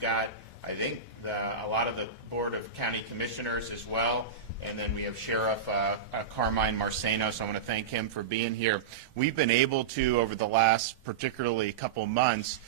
we've got, I think, a lot of the Board of County Commissioners as well. And then we have Sheriff Carmine Marceno, so I want to thank him for being here. We've been able to, over the last particularly couple months,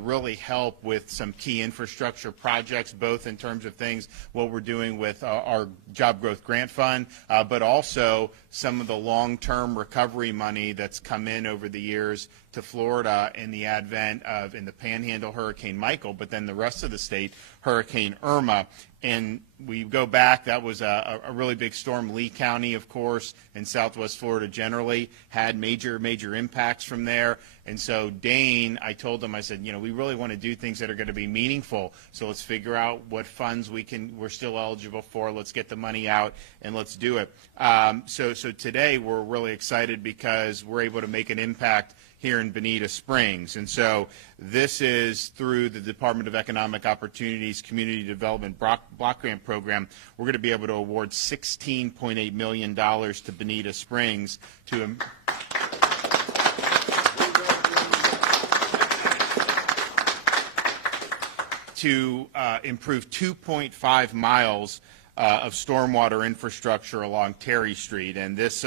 really help with some key infrastructure projects, both in terms of things, what we're doing with our Job Growth Grant Fund, but also some of the long-term recovery money that's come in over the years to Florida in the advent of, in the Panhandle, Hurricane Michael, but then the rest of the state, Hurricane Irma. And we go back, that was a really big storm. Lee County, of course, and Southwest Florida generally had major impacts from there. And so Dane, I told him, I said, you know, we really want to do things that are going to be meaningful. So let's figure out what funds we're still eligible for. Let's get the money out and let's do it. So today we're really excited because we're able to make an impact here in Bonita Springs. And so this is through the Department of Economic Opportunities Community Development Block Grant Program. We're going to be able to award $16.8 million to Bonita Springs to improve 2.5 miles of stormwater infrastructure along Terry Street. And this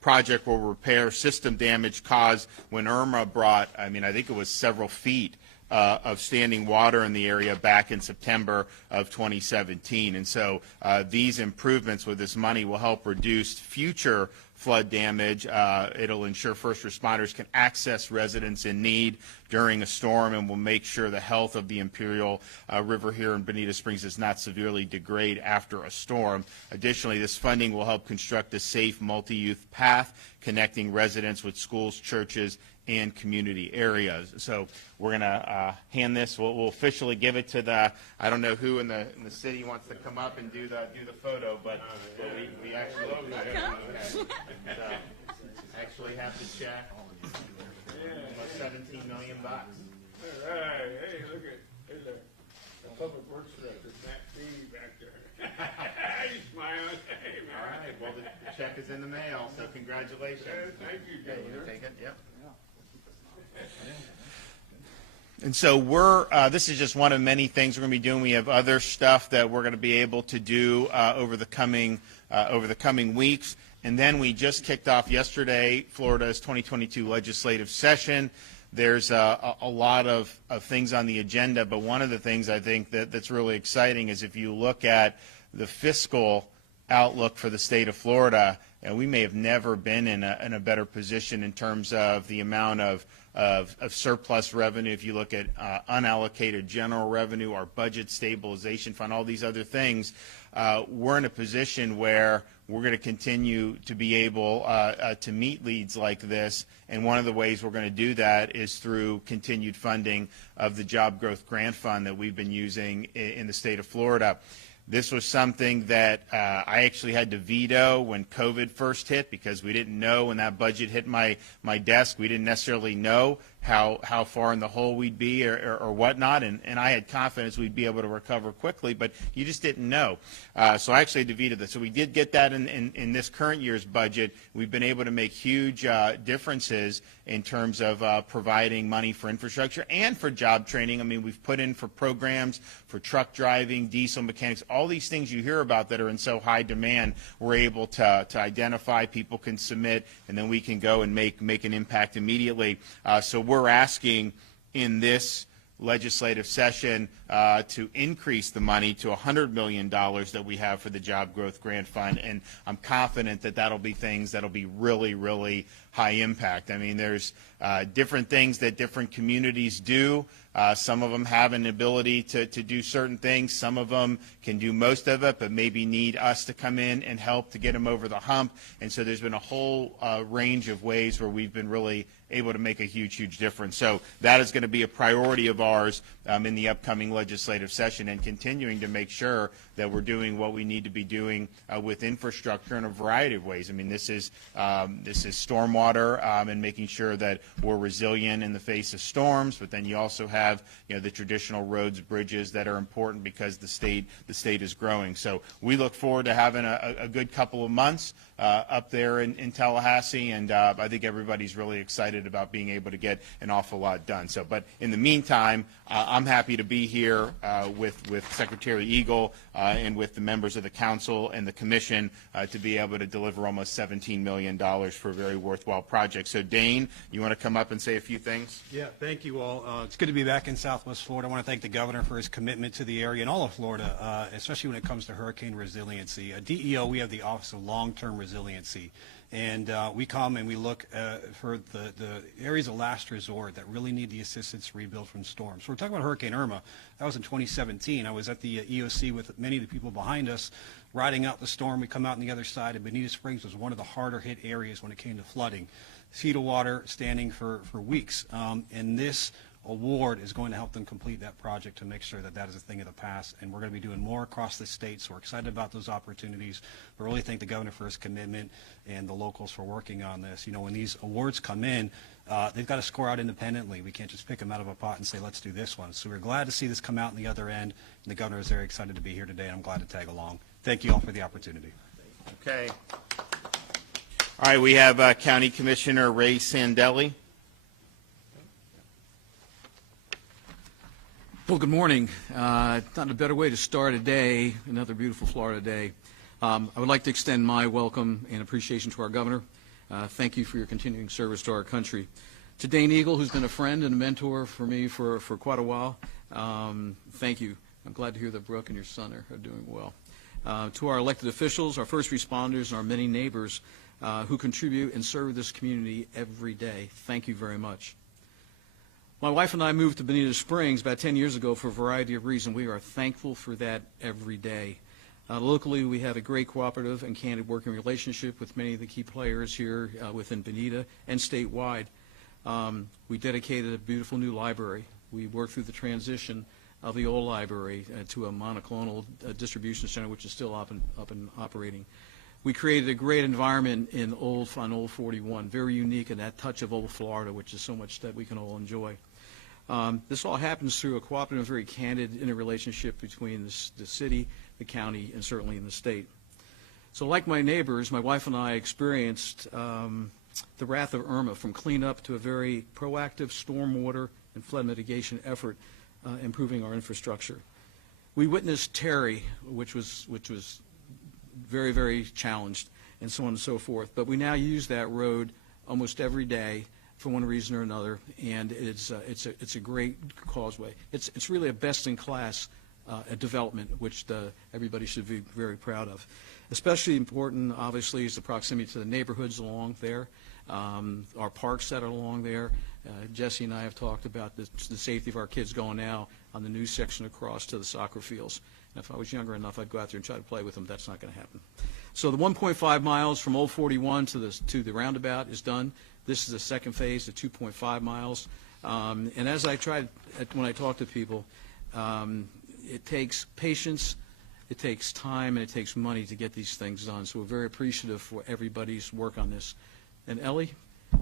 project will repair system damage caused when Irma brought, I think it was several feet of standing water in the area back in September of 2017. And so these improvements with this money will help reduce future flood damage. It'll ensure first responders can access residents in need during a storm, and will make sure the health of the Imperial River here in Bonita Springs does not severely degrade after a storm. Additionally, this funding will help construct a safe multi-youth path connecting residents with schools, churches, and community areas. So we're going to hand this. We'll officially give it to the, I don't know who in the city wants to come up and do the photo, but we actually actually have the check. About 17 million bucks. All right. Hey, look at the public works director, Matt Feeney, back there. He's smiling. Hey, man. All right. Well, the check is in the mail, so congratulations. Thank you, Governor. Take it. Yep. And so this is just one of many things we're going to be doing. We have other stuff that we're going to be able to do over the coming weeks. And then we just kicked off yesterday Florida's 2022 legislative session. There's a lot of things on the agenda, but one of the things I think that's really exciting is if you look at the fiscal outlook for the state of Florida, and we may have never been in a better position in terms of the amount of surplus revenue. If you look at unallocated general revenue, our budget stabilization fund, all these other things, we're in a position where we're going to continue to be able to meet leads like this. And one of the ways we're going to do that is through continued funding of the Job Growth Grant Fund that we've been using in the state of Florida. This was something that I actually had to veto when COVID first hit, because we didn't know when that budget hit my desk. We didn't necessarily know how far in the hole we'd be or whatnot, and I had confidence we'd be able to recover quickly, but you just didn't know. So I actually had to veto this. So we did get that in this current year's budget. We've been able to make huge differences in terms of providing money for infrastructure and for job training. I mean, we've put in for programs for truck driving, diesel mechanics, all these things you hear about that are in so high demand. We're able to identify, people can submit, and then we can go and make an impact immediately. So we're asking in this legislative session to increase the money to $100 million that we have for the Job Growth Grant Fund, and I'm confident that that'll be things that'll be really, really high impact. I mean, there's different things that different communities do. Some of them have an ability to do certain things. Some of them can do most of it, but maybe need us to come in and help to get them over the hump. And so there's been a whole range of ways where we've been really able to make a huge difference. So that is going to be a priority of ours in the upcoming legislative session, and continuing to make sure that we're doing what we need to be doing with infrastructure in a variety of ways. I mean, this is stormwater and making sure that more resilient in the face of storms. But then you also have, the traditional roads, bridges that are important because the state is growing. So we look forward to having a good couple of months up there in Tallahassee, and I think everybody's really excited about being able to get an awful lot done. So, but in the meantime, I'm happy to be here with Secretary Eagle and with the members of the council and the commission to be able to deliver almost $17 million for a very worthwhile project. So, Dane, you want to come up and say a few things? Yeah, thank you all. It's good to be back in Southwest Florida. I want to thank the governor for his commitment to the area and all of Florida, especially when it comes to hurricane resiliency. At DEO, we have the Office of Long-Term Resiliency, and we come and we look for the areas of last resort that really need the assistance to rebuild from storms. So we're talking about Hurricane Irma. That was in 2017. I was at the EOC with many of the people behind us riding out the storm. We come out on the other side, and Bonita Springs was one of the harder hit areas when it came to flooding. Feet of water standing for weeks. And this award is going to help them complete that project to make sure that that is a thing of the past. And we're going to be doing more across the state, so we're excited about those opportunities. But really thank the governor for his commitment and the locals for working on this. When these awards come in, they've got to score out independently. We can't just pick them out of a pot and say, let's do this one. So we're glad to see this come out on the other end. And the governor is very excited to be here today, and I'm glad to tag along. Thank you all for the opportunity. Okay. All right, we have County Commissioner Ray Sandelli. Well, good morning. Not a better way to start a day, another beautiful Florida day. I would like to extend my welcome and appreciation to our governor. Thank you for your continuing service to our country. To Dane Eagle, who's been a friend and a mentor for me for quite a while, thank you. I'm glad to hear that Brooke and your son are doing well. To our elected officials, our first responders, and our many neighbors who contribute and serve this community every day, thank you very much. My wife and I moved to Bonita Springs about 10 years ago for a variety of reasons. We are thankful for that every day. Locally, we have a great cooperative and candid working relationship with many of the key players here within Bonita and statewide. We dedicated a beautiful new library. We worked through the transition of the old library to a monoclonal distribution center, which is still up and operating. We created a great environment on Old 41, very unique in that touch of old Florida, which is so much that we can all enjoy. This all happens through a cooperative, very candid interrelationship between the city, the county, and certainly in the state. So like my neighbors, my wife and I experienced the wrath of Irma, from cleanup to a very proactive stormwater and flood mitigation effort, improving our infrastructure. We witnessed Terry, which was very, very challenged, and so on and so forth. But we now use that road almost every day for one reason or another, and it's a great causeway. It's really a best-in-class development, which everybody should be very proud of. Especially important, obviously, is the proximity to the neighborhoods along there, our parks that are along there. Jesse and I have talked about the safety of our kids going now on the new section across to the soccer fields. And if I was younger enough, I'd go out there and try to play with them. That's not going to happen. So the 1.5 miles from Old 41 to the roundabout is done. This is the second phase, the 2.5 miles. And as I tried, when I talk to people, it takes patience, it takes time, and it takes money to get these things done. So we're very appreciative for everybody's work on this. And Ellie,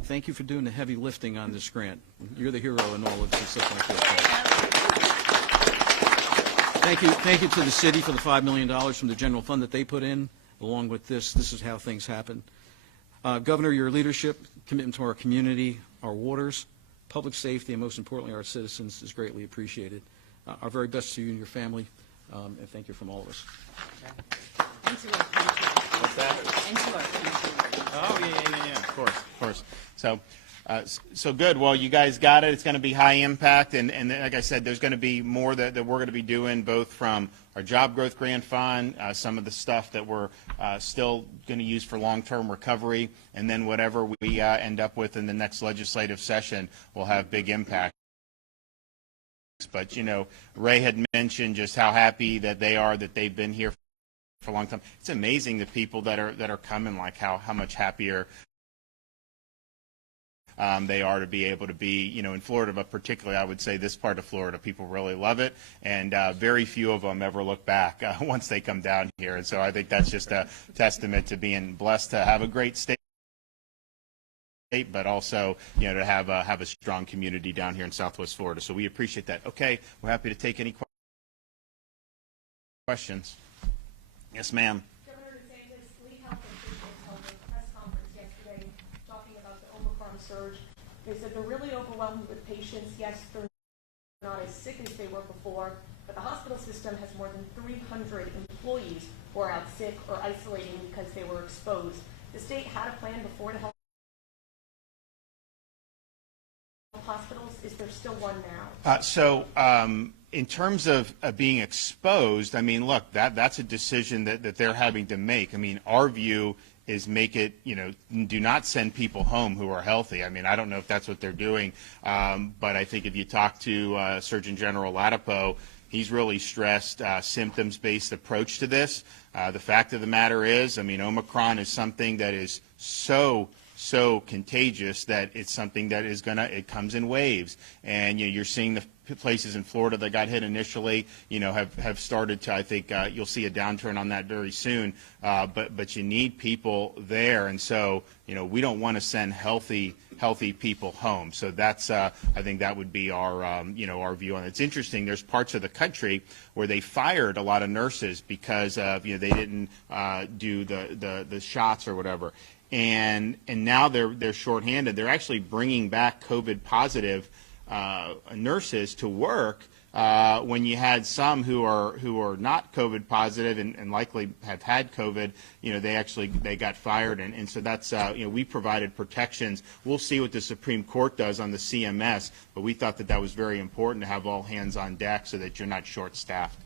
thank you for doing the heavy lifting on this grant. You're the hero in all of this stuff like this. Thank you to the city for the $5 million from the general fund that they put in, along with this. This is how things happen. Governor, your leadership, commitment to our community, our waters, public safety, and most importantly, our citizens is greatly appreciated. Our very best to you and your family, and thank you from all of us. And to our country. What's that? And to our country. Oh, yeah, of course. So good. Well, you guys got it. It's going to be high impact, and like I said, there's going to be more that we're going to be doing, both from our Job Growth Grant Fund, some of the stuff that we're still going to use for long-term recovery, and then whatever we end up with in the next legislative session will have big impact. But, Ray had mentioned just how happy that they are that they've been here for a long time. It's amazing the people that are coming, like how much happier they are to be able to be, in Florida, but particularly I would say this part of Florida, people really love it, and very few of them ever look back once they come down here. And so I think that's just a testament to being blessed to have a great state but also, to have a strong community down here in Southwest Florida. So we appreciate that. Okay, we're happy to take any questions. Yes, ma'am. Governor DeSantis, lead health officials held a press conference yesterday talking about the Omicron surge. They said they're really overwhelmed with patients. Yes, they're not as sick as they were before, but the hospital system has more than 300 employees who are out sick or isolating because they were exposed. The state had a plan before to help hospitals. Is there still one now? In terms of being exposed, I mean, look, that's a decision that they're having to make. I mean, our view is make it, do not send people home who are healthy. I mean, I don't know if that's what they're doing, but I think if you talk to Surgeon General Latipo, he's really stressed symptoms-based approach to this. The fact of the matter is, I mean, Omicron is something that is so contagious that it's something that is it comes in waves. And you're seeing the places in Florida that got hit initially, have started to, I think you'll see a downturn on that very soon. But you need people there. And so, we don't want to send healthy people home. So that's, I think that would be our, our view on it. It's interesting. There's parts of the country where they fired a lot of nurses because of, they didn't do the shots or whatever. And now they're shorthanded. They're actually bringing back COVID positive nurses to work when you had some who are not COVID positive and likely have had COVID. They got fired, and so that's we provided protections. We'll see what the Supreme Court does on the CMS, but we thought that was very important to have all hands on deck so that you're not short-staffed.